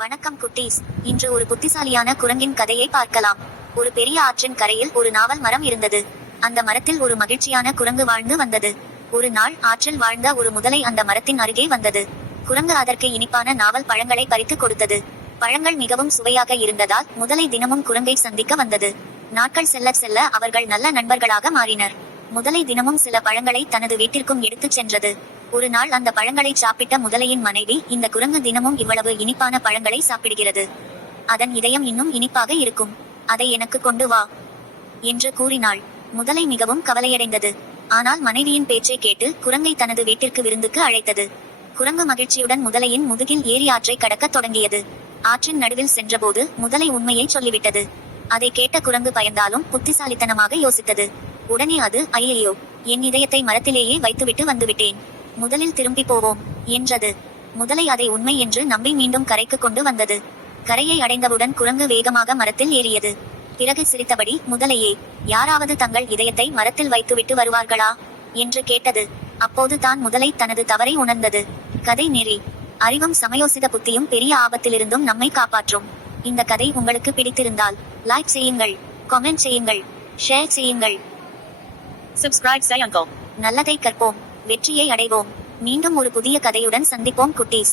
வணக்கம் குட்டீஸ். இன்று ஒரு புத்திசாலியான குரங்கின் கதையை பார்க்கலாம். ஒரு பெரிய ஆற்றின் கரையில் ஒரு நாவல் மரம் இருந்தது. அந்த மரத்தில் ஒரு மகிழ்ச்சியான குரங்கு வாழ்ந்து வந்தது. ஒரு நாள் ஆற்றில் வாழ்ந்த ஒரு முதலை அந்த மரத்தின் அருகே வந்தது. குரங்கு அதற்கு இனிப்பான நாவல் பழங்களை பறித்து கொடுத்தது. பழங்கள் மிகவும் சுவையாக இருந்ததால் முதலை தினமும் குரங்கை சந்திக்க வந்தது. நாட்கள் செல்ல செல்ல அவர்கள் நல்ல நண்பர்களாக மாறினர். முதலை தினமும் சில பழங்களை தனது வீட்டிற்கும் எடுத்துச் சென்றது. ஒரு நாள் அந்த பழங்களை சாப்பிட்ட முதலையின் மனைவி, இந்த குரங்கு தினமும் இவ்வளவு இனிப்பான பழங்களை சாப்பிடுகிறது, அதன் இதயம் இன்னும் இனிப்பாக இருக்கும், அதை எனக்கு கொண்டு வா என்று கூறினாள். முதலை மிகவும் கவலையடைந்தது. ஆனால் மனைவியின் பேச்சை கேட்டு குரங்கை தனது வீட்டிற்கு விருந்துக்கு அழைத்தது. குரங்கு மகிழ்ச்சியுடன் முதலையின் முதுகில் ஏறி ஆற்றை கடக்கத் தொடங்கியது. ஆற்றின் நடுவில் சென்றபோது முதலை உண்மையை சொல்லிவிட்டது. அதை கேட்ட குரங்கு பயந்தாலும் புத்திசாலித்தனமாக யோசித்தது. உடனே அது, ஐயையோ, என் இதயத்தை மரத்திலேயே வைத்துவிட்டு வந்துவிட்டேன், முதலில் திரும்பி போவோம் என்றது. முதலை அதை உண்மை என்று நம்பி மீண்டும் கரைக்கு கொண்டு வந்தது. கரையை அடைந்தவுடன் குரங்கு வேகமாக மரத்தில் ஏறியது. பிறகு சிரித்தபடி, முதலையே, யாராவது தங்கள் இதயத்தை மரத்தில் வைத்துவிட்டு வருவார்களா என்று கேட்டது. அப்போது தான் முதலை தனது தவறை உணர்ந்தது. கதை நெறி: அறிவும் சமயோசித புத்தியும் பெரிய ஆபத்திலிருந்தும் நம்மை காப்பாற்றும். இந்த கதை உங்களுக்கு பிடித்திருந்தால் லைக் செய்யுங்கள், கமெண்ட் செய்யுங்கள், ஷேர் செய்யுங்கள். சப்ஸ்கிரைப் செய்யுங்கள். நல்லதை கற்போம், வெற்றியை அடைவோம். மீண்டும் ஒரு புதிய கதையுடன் சந்திப்போம் குட்டீஸ்.